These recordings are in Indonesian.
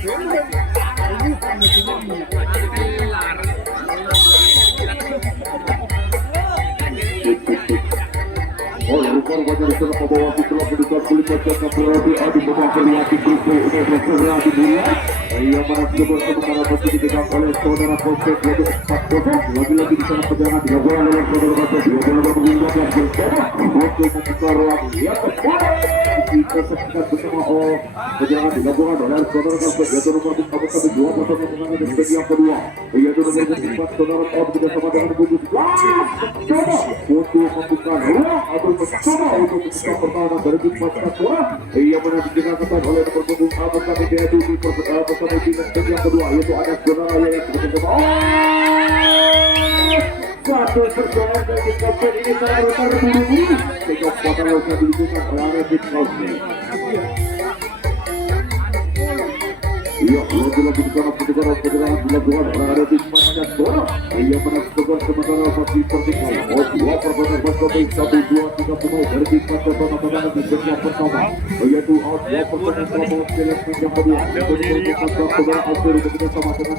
Lagi-lagi di sana perjalanan dilakukan oleh satu perjalanan dari kapten ini terlalu terburu-buru sehingga kota lautnya dilakukan oleh Arifin Kausni. Iya, lagi-lagi di sana perjalanan dilakukan oleh Arifin Manjastora. Ia menentukan sementara masih tertinggal. Dua perjalanan berkembang 1-2-3 dari Manjastora pada di setiap pertama. Yaitu dua perjalanan selama seleksi yang kedua. Untuk merupakan perjalanan akhir bekerjasama dengan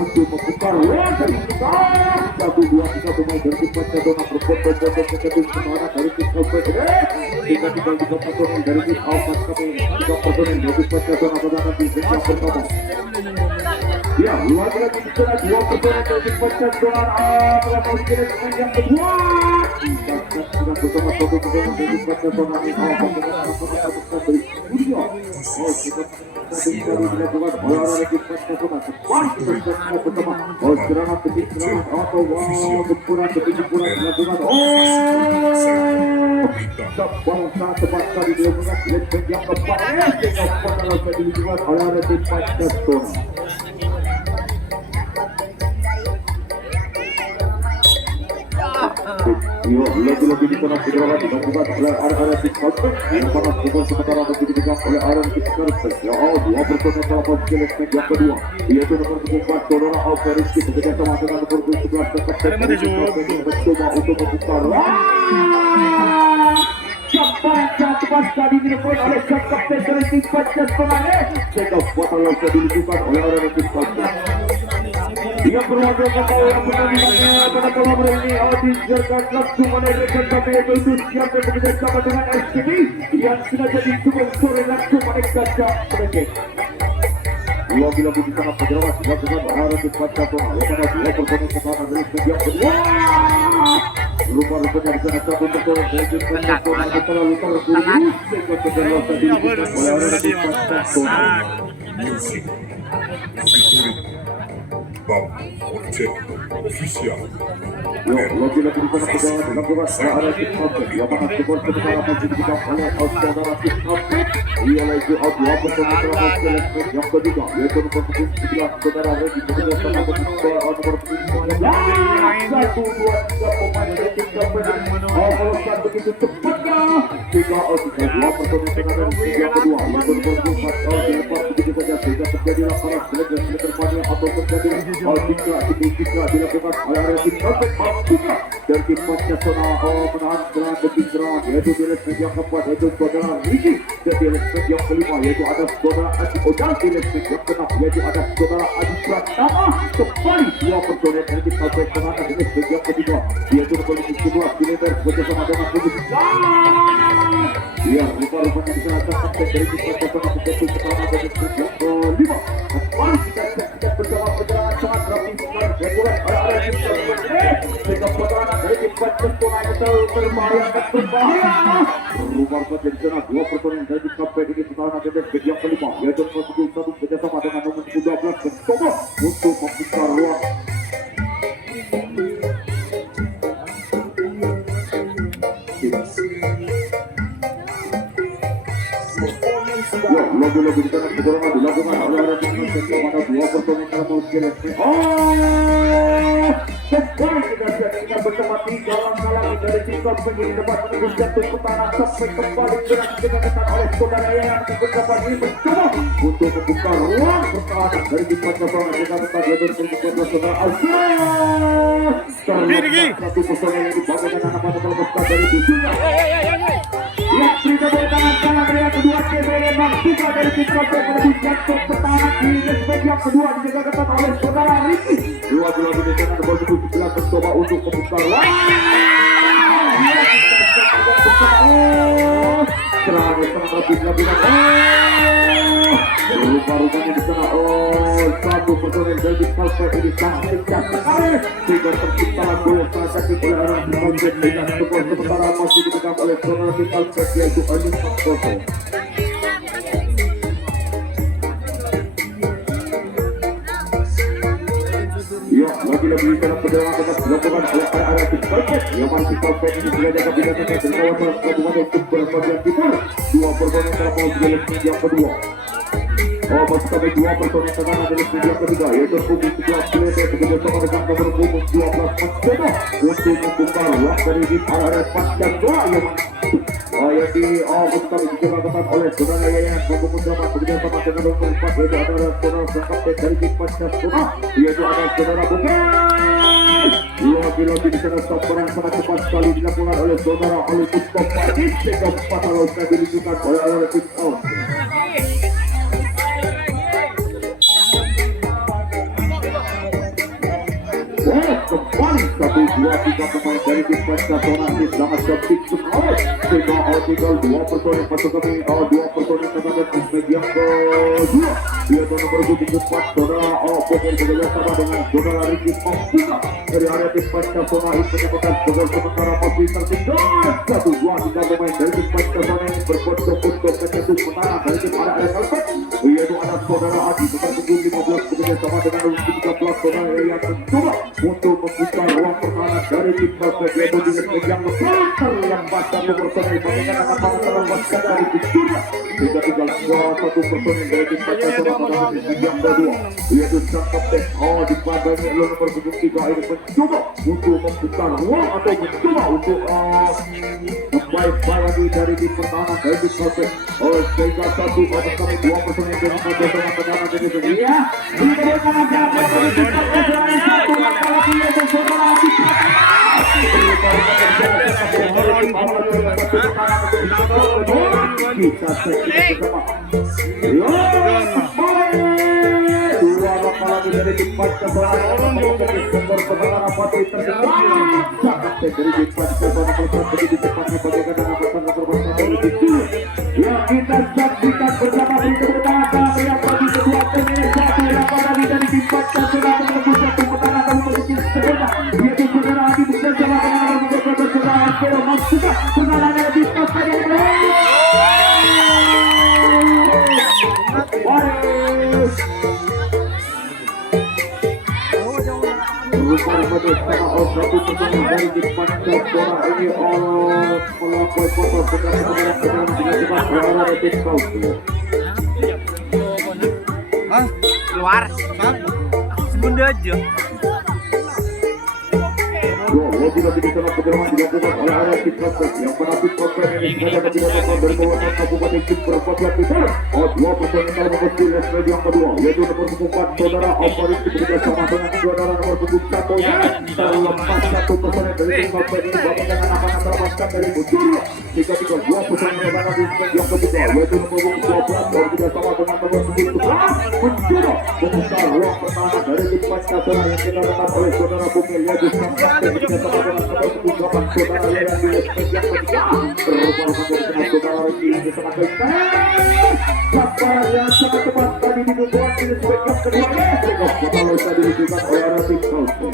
untuk membuka ruang dari kita 1-2-3 pemain dari tim Barcelona berfoto-foto menjadi semangat dari tim Alpha hingga tinggal 3 personel dari tim Alpha kami 3 personel dari tim Barcelona pada di setiap pertama. Ya, lagi-lagi di sana 2 personel dari tim Barcelona telah memiliki pemain yang kedua. Dan sudah bersama satu personel dari tim Barcelona di Alpha dari studio. Kita dilakukan oleh tim Barcelona. Serangan demi serangan atau gempuran demi gempuran dilakukan. Bola sangat tepat sekali dilakukan. Leg yang keempat dilakukan oleh tim Barcelona. Yo, lagi-lagi di sana segera dilakukan oleh Arifin Kausni yang panas pukul sementara masih diberikan oleh Arifin Kausni. Ya, dua personel dalam posisi leg yang kedua yaitu nomor 4 Donora Alveriski bekerja sama dengan nomor 11 tetap mencoba untuk membuka ruang. Cepat sekali dilakukan oleh kapten dari tim Barcelona. Sehingga botol langsung dilakukan oleh Arifin Kausni. Dia berwajah kepala yang menangnya pada kolam ini dijaga langsung oleh rekan kami yaitu siap bekerja sama dengan SCB yang sudah jadi sponsor langsung oleh Gaja Project. Lagi-lagi di sana perjalanan dilakukan Arifin Barcelona. Lepas dua personel pertahanan dari segi yang kedua. Rupa-rupanya di sana satu personel dari tim Barcelona terlalu terburu-buru sehingga perjalanan tadi dilakukan oleh Arifin Barcelona. Official. Lagi-lagi di sana perjalanan dilakukan oleh Arifin Kausni yang mana skor sementara masih diberikan oleh saudara tim Kausni. Ia lagi dua personel telah seleksi yang ketiga yaitu nomor 9 saudara Regi bekerja sama dengan nomor 9. 1-2-3 pemain dari tim Kausni melesat begitu cepatnya sehingga dua personel tengah dari tim yang kedua yaitu nomor 4 dilepas begitu saja sehingga terjadilah panas seleksi terpanjang atau terjadi Al-Fikra dilakukan oleh Arifin Kausni dan tim Barcelona menahan serangan demi serangan yaitu di leg yang keempat yaitu saudara Rigi dan di leg yang kelima yaitu ada saudara Adi Odal di leg yang keenam yaitu ada saudara Adi Pratama. Kembali dua personel dari tim Barcelona di leg yang kedua yaitu nomor 11 di lebar bersama dengan posisi ya rupa-rupanya di sana kapten dari tim Barcelona menjadi pertama dari leg yang kelima. Kembali kita saksikan bersama perjalanan sangat rapi reguler oleh Arifin Kausni sehingga perjalanan dari tim Barcelona itu berbahaya. Rupa-rupanya di sana dua personel dari tim kapten ini pertahanan dari leg yang kelima yaitu nomor 21 bekerjasama dengan nomor 12 mencoba untuk membuka ruang. Ya, lagi-lagi di sana perjalanan dilakukan oleh Arifin Kausni yang mana dua personel dalam posisi leg. Kembali kita bersama 3 langkah dari tim Kausni ini dapat menembus jatuh pertahanan sampai kembali dengan oleh saudara yang beberapa ini mencoba untuk membuka ruang pertahanan dari tim Barcelona dengan tetap yaitu terbuka saudara Alfred. Satu personel yang dibawa dengan nama-nama besar dari dunia. Yang berikutnya tangan yang kedua CBD Maksuka dari Citra menuju jatuh pertahanan di leg yang kedua dijaga ketat oleh saudara Ricky. Dua bola di tangan nomor 17 mencoba untuk membuka ruang. Serangan lebih rupa-rupanya di sana satu personel dari Kalsel ini sangat kencang sekali sehingga terciptalah gol yang sangat sakit oleh arah Kalsel dengan skor sementara masih dipegang oleh personel di Kalsel yaitu Anies Santoso. Ya, lagi-lagi dalam perjalanan tetap dilakukan oleh arah tim Kalsel yang masih Kalsel ini sudah jaga bidangnya dari kawasan Kabupaten Jember bagian timur. Dua personel dalam mau yang kedua. Masih kami dua personel tengah dari yang ketiga yaitu Punggung 11 km bekerjasama dengan nomor Punggung 12 Maskono untuk membuka ruang dari di area Pancasila yang di kami dijalankan oleh saudara Yayan Punggung Drama bekerjasama dengan nomor 4 yaitu adalah saudara kapten dari di Pancasila yaitu adalah saudara Bukit. Lagi-lagi di sana stop perang sangat cepat sekali dilakukan oleh saudara Ali Mustafa sehingga fatal sudah ditunjukkan oleh tim Out. Kembali 1-2-3 pemain dari tim Pancasila ini sangat cantik sekali sehingga tinggal dua personel masuk kami dua personel terhadap aspek yang kedua yaitu nomor 74 saudara pemain bekerjasama dengan saudara Ricky Mampuka dari area tim Pancasila ini menyebabkan skor sementara masih tertinggal 1-2-3 pemain dari tim Pancasila ini berpojok-pojok menyentuh pertahanan dari tim area Kalsel yaitu ada saudara Adi dengan punggung 15 bekerjasama dengan nomor 13 saudara yang mencoba untuk membuka ruang pertahanan dari tim Kalsel yaitu di leg yang terlambat satu personel bagaimana akan terlambatkan dari tim Surya hingga tinggal satu personel dari tim Pancasila pada leg yang kedua yaitu sang kapten di padanya nomor 3 ini mencoba untuk membuka ruang atau mencoba untuk membaik lagi dari tim pertahanan dari tim Kalsel sehingga satu atau kami dua personel dari Pancasila pertahanan dari Surya diberikan agar dari tim Pancasila satu lagi yaitu saudara kita bersama dua bakal dari tim Pancasila skor pertahanan apa sangat dari tim Pancasila begitu cepatnya bagaimana angkatan terbang dari tim yang kita saksikan bersama di pertahanan yang bagi kedua tim satu bakal dari tim Pancasila menembus satu pertahanan untuk tim sebelumnya yaitu saudara Adi bersama dengan nomor 12 saudara Pero Mampuka pertahanan di Kalsel Rupa-rupa sama satu personel dari tim Pancasila ini melakukan foto dengan saudara tim Kalsel. Keluar sebunda aja lagi-lagi di sana perjalanan dilakukan oleh area tim Kalsel yang menapis konten ini sengaja kebijakan dari kawasan Kabupaten Jember bagian timur dua personel dalam memasuki leg yang kedua yaitu nomor 4 saudara Omaris bekerjasama dengan saudara nomor 1 terlepas satu personel dari tim Kalsel ini bagaimana akan terlepaskan dari Surya jika dua personel terlepas di leg yang ketiga yaitu nomor 12 bekerjasama dengan nomor 11 mencoba membuka ruang pertahanan dari tim Pancasila yang dilakukan oleh saudara Bukit yaitu sang kapten bekerjasama dengan nomor 18 saudara yang di leg yang ketiga terus dengan saudara Ricky sangat baik sabar yang sangat tepat tadi dibuat di leg yang kedua kalau tadi dilakukan oleh arah tim Kalsel.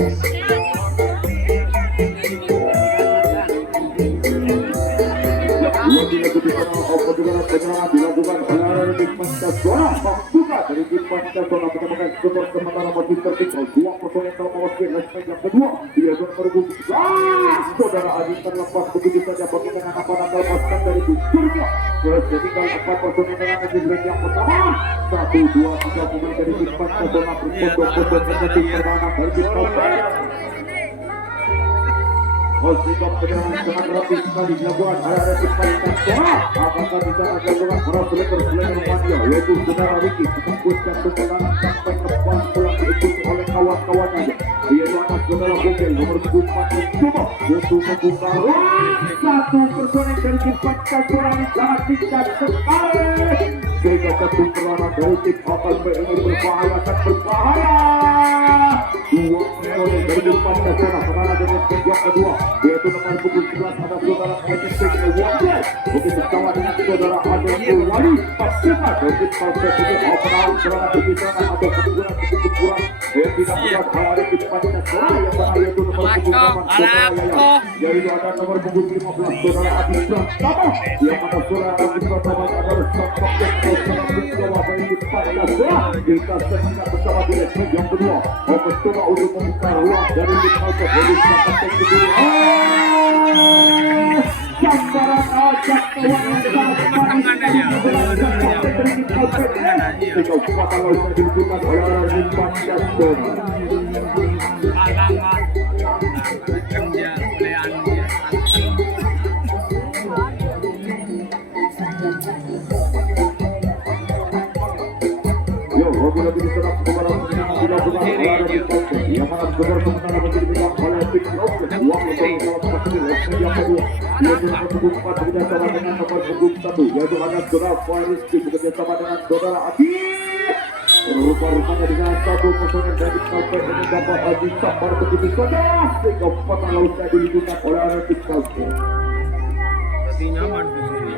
Lagi-lagi di sana perjalanan dilakukan oleh tim Pancasila Mampuka dari tim Pancasila menemukan skor sementara masih tertinggal dua personel dalam memasuki leg yang kedua yaitu nomor 12 saudara Adi terlepas begitu saja bagaimana akan terlepaskan dari tim Surya tinggal 4 personel dengan leg yang pertama 1-2-3 pemain dari tim Pancasila berpondok-pondok dengan tim pertahanan dari tim Kalsel. Sikap perjalanan sangat rapi sekali dilakukan oleh tim Pancasila apakah di sana dilakukan para seleker manja yaitu saudara Ricky menembus jatuh pertahanan sampai ke lepas pulang diikuti oleh kawan-kawannya. Yaitu anak saudara Bogel nomor 4 mencoba untuk membuka ruang. Satu personel dari tim Pancasila sangat tingkat sekali. Sehingga satu perlawanan dari tim AKB ini berbahaya, sangat berbahaya. Dua personel dari tim Pancasila mengalahkan dengan yang kedua, yaitu nomor punggung 11 ada saudara Emetik Wajah. Begitu kawan dengan saudara Adel Wali Pasika dari tim Pancasila ini operan serangan di sana ada kekurangan yang tidak dapat hari tim Pancasila yang bahaya itu nomor punggung 8 saudara yaitu ada nomor punggung 15 saudara Adi Pratama yang mana saudara Adi Pratama adalah sang kapten bersama dari tim Pancasila. Kita sekitar bersama di leg yang kedua mencoba untuk membuka ruang dari tim Pancasila dari sang kapten kedua. Gambaran ajak kawan lagi diserap kepada yang dilakukan oleh yang mana sebenarnya kemenangan menjadi pegang oleh tim Rocket. Uang untuk salah satu yang kedua yaitu nomor punggung 4 bekerjasama dengan nomor punggung 1 yaitu ada saudara Fariski bekerjasama dengan saudara Adi. Rupa-rupanya dengan satu personel dari Kalpen ini dapat Adi Sabar begitu saja sehingga patah lautnya dilindungi oleh anak tim Kalpen. Berarti nyaman di sini.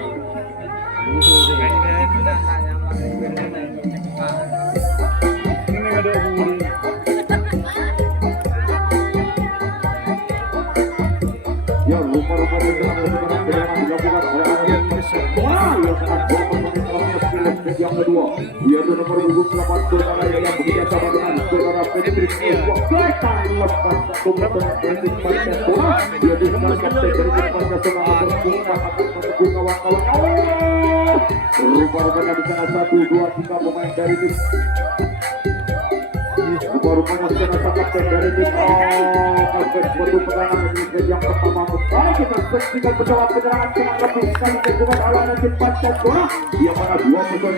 Ini ada buri. Ya rupa-rupanya dengan dilakukan oleh anak wah yang sangat yang kedua yaitu nomor punggung 8 saudara yang bekerjasama dengan saudara Patrick Wajah lepas satu personel dari tim Pancasila yaitu sang kapten dari tim Pancasila nomor punggung 4 kawan-kawan. Rupa-rupanya di sana 1, 2, 3 pemain dari tim rupa-rupanya di sana sang kapten dari tim Kalpen untuk pertandingan ini yang pertama. Mari kita saksikan bersama penyerangan sangat lebih sekali dengan alat tim Pancasila yang mana dua personel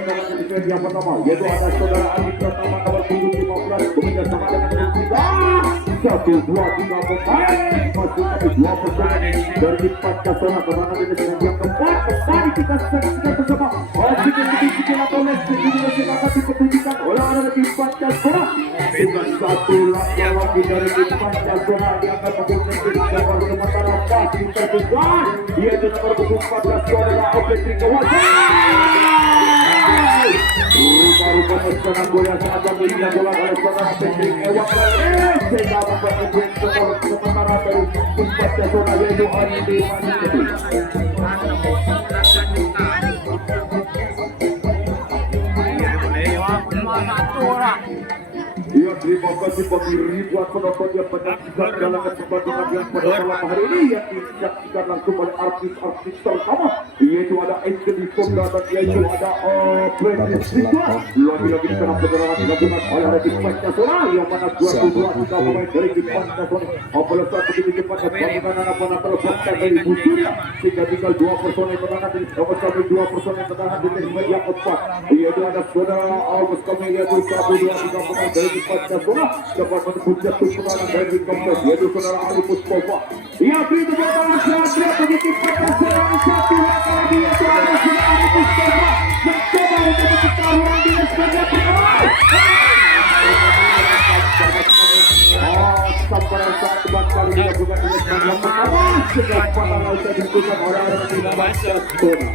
dari yang pertama yaitu ada saudara Adi Pratama nomor punggung 15 bekerjasama dengan tim 1, 2, 3 pemain masih ada dua personel dari tim Pancasila kemana ini dengan yang keempat. Mari kita saksikan bersama sedikit atau lesson ini akan dipertunjukkan oleh anak tim Pancasila. Satu lagi dari tim Pancasila yang akan mempunyai sementara pasti terbuka yaitu nomor punggung 14 saudara Patrick Wajah. Rupa-rupanya sekarang bola sangat bagus dilakukan oleh saudara Patrick Wajah sehingga membuat skor sementara dari tim Pancasila yaitu Adi Iya, terima kasih bagi ribuan penonton yang menyaksikan dalam kesempatan yang pada malam hari ini yang disaksikan langsung oleh artis-artis terutama yaitu ada Angeli Fonda dan yaitu ada Freddy Sika. Lagi-lagi di tengah perjalanan digabungkan oleh tim Pancasila yang mana 22 kita pemain dari tim Pancasila apabila saat begitu cepat gabungan anak-anak terlepas dari Busunya sehingga tinggal 2 personel pertahanan di nomor 1 2 personel pertahanan di tim yang keempat yaitu ada saudara August Kami yaitu 1, 2, 3 pemain dari Pancasila dapat menembus jatuh kemenangan dari Kompas yaitu saudara Ali Mustafa. Ia beri tepuk tangan sehat bagi tim Pancasila. Satu lagi yaitu ada saudara Ali Mustafa mencoba untuk membuka ruang di sebelah pertama. Sampai saat debat kali dilakukan di sebelah pertama sehingga patah lautnya dilakukan oleh anak tim Pancasila.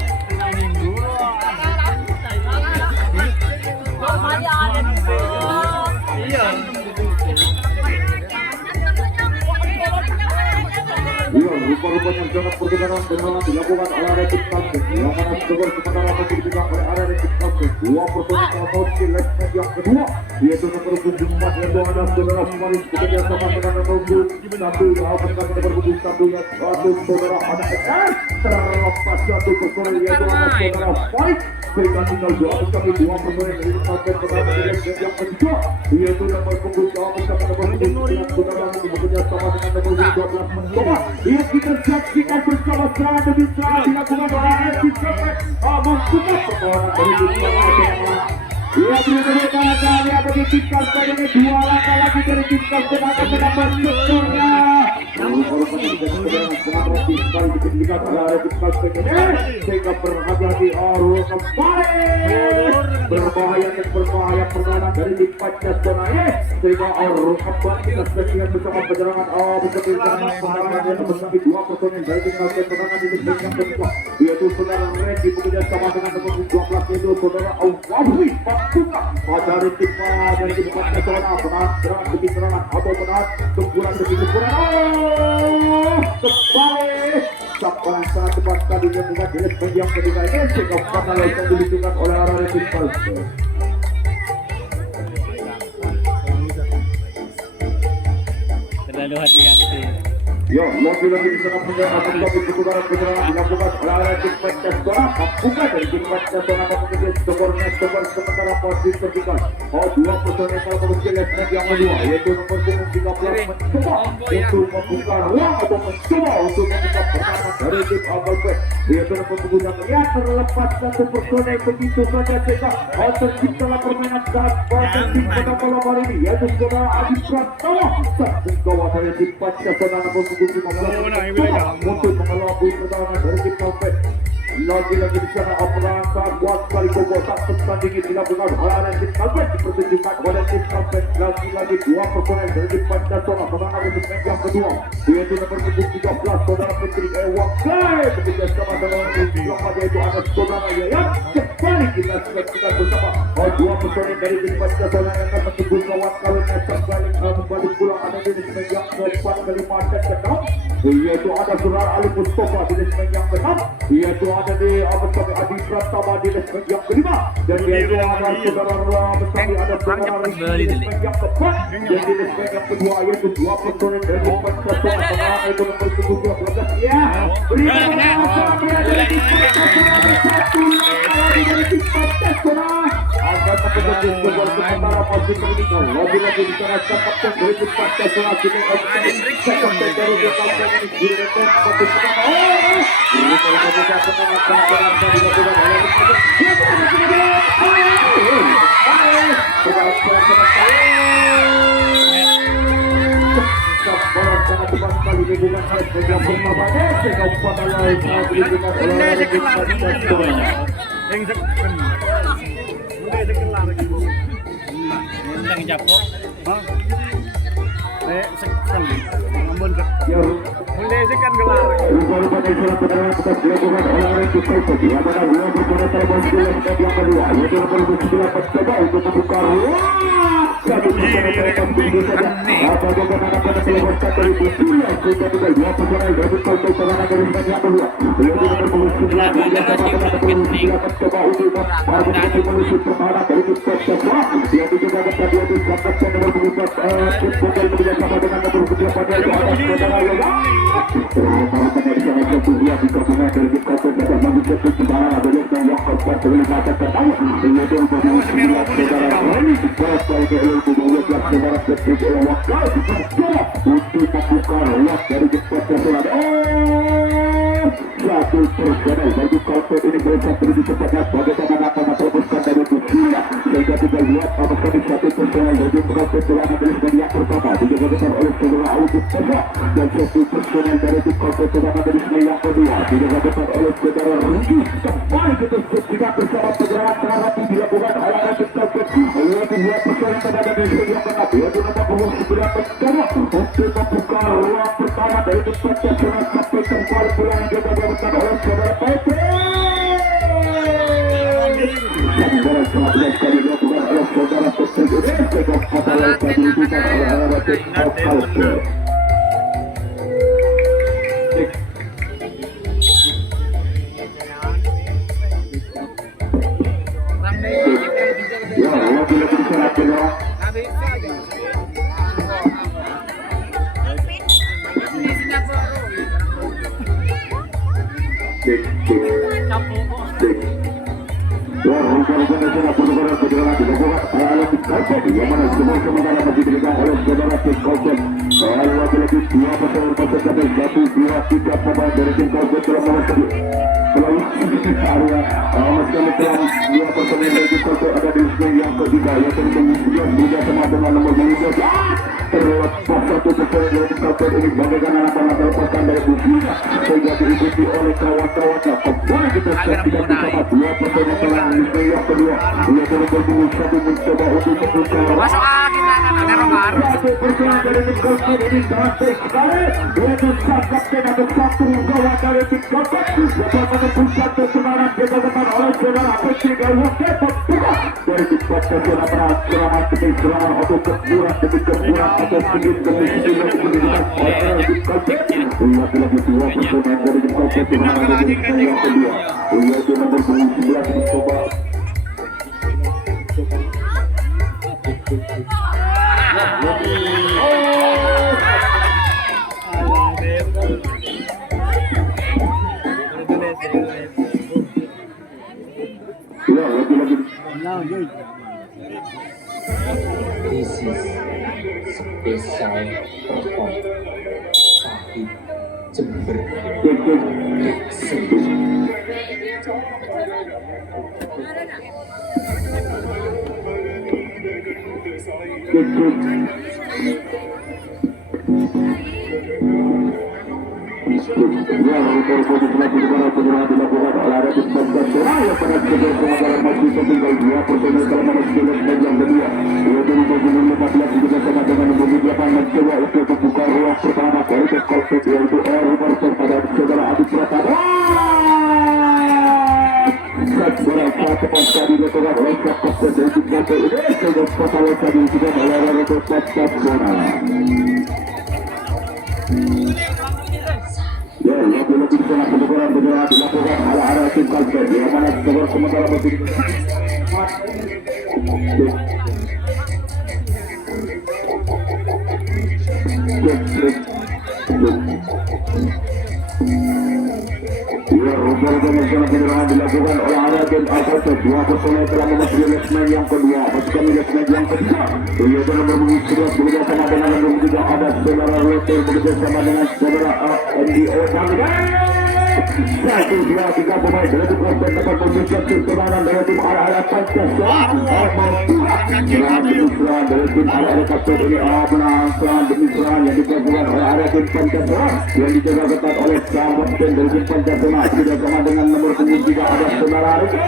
Iya, rupa-rupanya sangat pergerakan dengan dilakukan oleh area tim Kalpen yang mana skor sementara masih dipegang oleh area tim Kalpen. 2 personel Kalpen leg yang kedua yaitu nomor punggung 4 yaitu ada saudara Faris bekerjasama dengan nomor punggung 1 dilakukan nomor punggung 1 yang satu saudara ada terlepas satu personel yaitu ada saudara Faris sehingga tinggal 2 personel dari Kalpen pertama leg yang kedua yaitu nomor punggung 2 bersama nomor punggung 9 saudara bekerjasama dengan nomor punggung 12 mencoba. Ia kita saksikan bersama serangan demi serangan dilakukan oleh Adi Pratama membuka pertahanan dari tim Pancasila. Ia beri tepuk tangan bagi tim Kalsel ini 2 langkah lagi dari tim Kalsel akan mendapat skornya. Sehingga berhati-hati kembali berbahaya dan berbahaya pertahanan dari tim Pancasila sehingga kembali kita saksikan bersama penyerangan bersama pertahanan yang bersama 2 personil dari tim Kalsel pertahanan di tim yang kedua yaitu saudara Randy kemudian sama dengan nomor 12 yaitu saudara Awabwi Paksuka dari tim Pancasila serangan demi serangan atau menahan gempuran demi gempuran kembali sampai saat tepat kali dia bukan di yang kedua ini sehingga fatal yang dibutuhkan oleh arah tim Kalsel. Terlalu hati-hati. Yo, lagi-lagi di sana punya akan tapi ketukaran penyerangan dilakukan oleh arah tim Pancasila buka dari tim Pancasila kemudian skornya sementara posisi tertinggal 2 personel kalau berhasil yang kedua yaitu nomor 13 mencoba untuk membuka ruang atau mencoba untuk membuka pertahanan dari tim Alphabet yaitu nomor 9 ya terlepas 1 personel begitu saja sehingga terciptalah permainan saat tim pada malam hari ini yaitu saudara Adi Pratama sambung gawat dari tim Pancasila nomor 15 untuk mengelabui pertahanan dari tim Alphabet. Lagi-lagi di sana operasi buat kali kobol tak tertandingi dilakukan oleh tim Kalsel dipertunjukkan oleh tim Kalsel lagi-lagi 2 personel dari tim Pancasila pertahanan untuk yang kedua yaitu nomor 13 saudara Putri Ewakai bekerja sama dengan nomor yaitu ada saudara Yayat kembali kita saksikan bersama 2 personel dari tim Pancasila yang akan menunggu kawan kawannya kembali pulang ada di yang keempat kelima dan keenam yaitu ada saudara Ali Mustafa di yang keenam yaitu ada di bersama Adi Pratama di yang kelima dan yaitu ada saudara bersama ada saudara di yang keempat dan di yang kedua yaitu 2 personel dari Pancasila pertahanan itu nomor 17 ya berada di satu dari tim Pancasila akan menjadi sebuah sementara masih tertinggal lagi-lagi di sana kapten dari tim Pancasila kini kapten dari tim Kalsel ini direktur satu yang ketiga yang juga sama dengan nomor 12. Terlepas satu persen dari kapten ini bagaikan anak-anak terlepaskan dari bukunya sehingga diikuti oleh kawan-kawannya. Kembali kita saksikan bersama 2% serangan di yang kedua. Ia telah berbunyi satu mencoba untuk membuka. Masuk angin kan ada Romar. 1% dari kapten ini cantik sekali. Yaitu kapten atau satu gawang dari tim kapten. Dapat menembuskan kesenaran dilakukan oleh saudara Petri Gawangnya membuka dari tim kapten serangan demi serangan atau keburan demi keburan atau sedikit demi sedikit keburan oleh tim kapten. Lagi-lagi 2% dari tim kapten serangan demi yang kedua. Yaitu nomor 11 mencoba. Ya, lagi-lagi. This is spesial perform Sahid Jember Ya, rekor lagi para penyerang dilakukan oleh Radit Pancasila yang pada sebuah pengajaran masih tinggal 2% dalam menuju yang kedua. Yaitu nomor 15 juga sama dengan nomor 8 mencoba untuk membuka ruang pertama dari tim Kalpit yaitu Robertson pada saudara Adi Pratama. Bola cepat tadi dilakukan oleh kapten dari tim Kalpit ini sehingga pasal tadi juga oleh Radit Pancasila. Ya, lagi-lagi di sana kebetulan bergerak dilakukan ala-ala tim Kalpit yang mana skor sementara masih penyerangan dilakukan oleh area tim Alpha. Dua personel telah memasuki lesmen yang kedua. Pasukan lesmen yang kedua. Yaitu nomor 11 bekerja sama dengan nomor 3 ada saudara Lotte bekerja sama dengan saudara NDO satu dua tiga pemain dari tim Kalpit dapat memberikan kemenangan dari tim ala-ala Pancasila. Serangan demi serangan dari tim ala-ala Kalpit ini menang serangan demi serangan yang dilakukan oleh area tim Pancasila yang dijaga ketat oleh kapten dari tim Pancasila tidak sama dengan nomor 3 ada saudara Riki.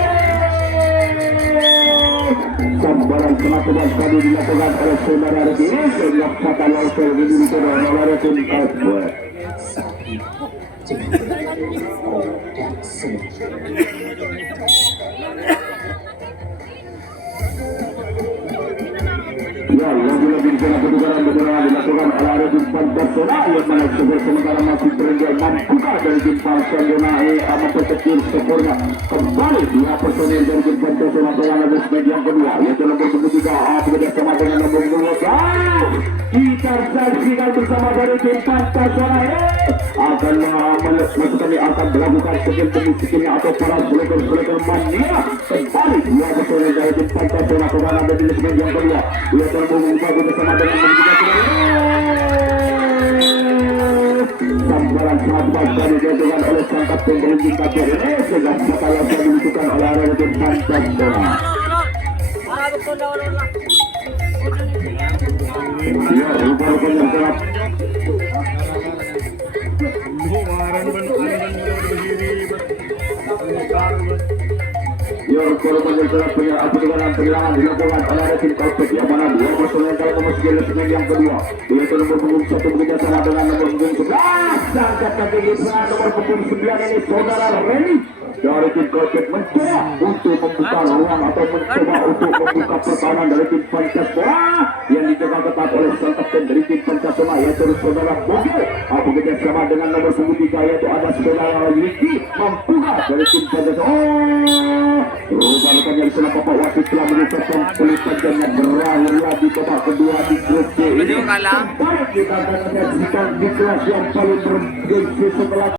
Sambaran kematian tadi dilakukan oleh saudara Riki sehingga fatal langsung dimiliki oleh tim Kalpit. Sahid Jember Production. Ya, lagi-lagi di sana kedudukan dilakukan oleh Radit Pancasila yang mana sementara masih berenggal mampukah dari tim Pancasila memperkecil skornya. Kembali dua personil dari tim Pancasila dalam lesmen yang kedua yaitu nomor 3 bekerja sama dengan nomor 12. Kita saksikan bersama dari tim Pancasila akan melakukan skill demi skillnya atau para slogan mania. Kembali dua personil dari tim Pancasila kepada ada di lesmen yang kedua yaitu mengubah bersama dengan sambaran sahabat tadi dilakukan oleh sang kapten dari tim Kalpit ini sehingga bakal langsung dilakukan oleh area tim Pancasila. Ya, rupa-rupa yang kerap. Ya, rupa-rupa yang kerap punya penyerangan dilakukan oleh tim Kalpit yang mana dua personel dalam memasuki lesmen yang kedua yaitu nomor 1 bekerja sama dengan nomor 11 angkat kaki Isra nomor 9 ini saudara Reni dari tim Kalpit mencoba untuk membuka ruang atau mencoba untuk membuka pertahanan dari tim Pancasila yang dijaga ketat oleh sang kapten dari tim Pancasila yaitu saudara Bogil bekerja sama dengan nomor 3 yaitu ada saudara Liki membuka dari tim Pancasila. Rupa-rupa yang sana Bapak Wasit telah mengucapkan pelukannya berakhir lagi babak kedua di grup C ini. Baik, kita akan menyaksikan di kelas yang paling bergengsi setelah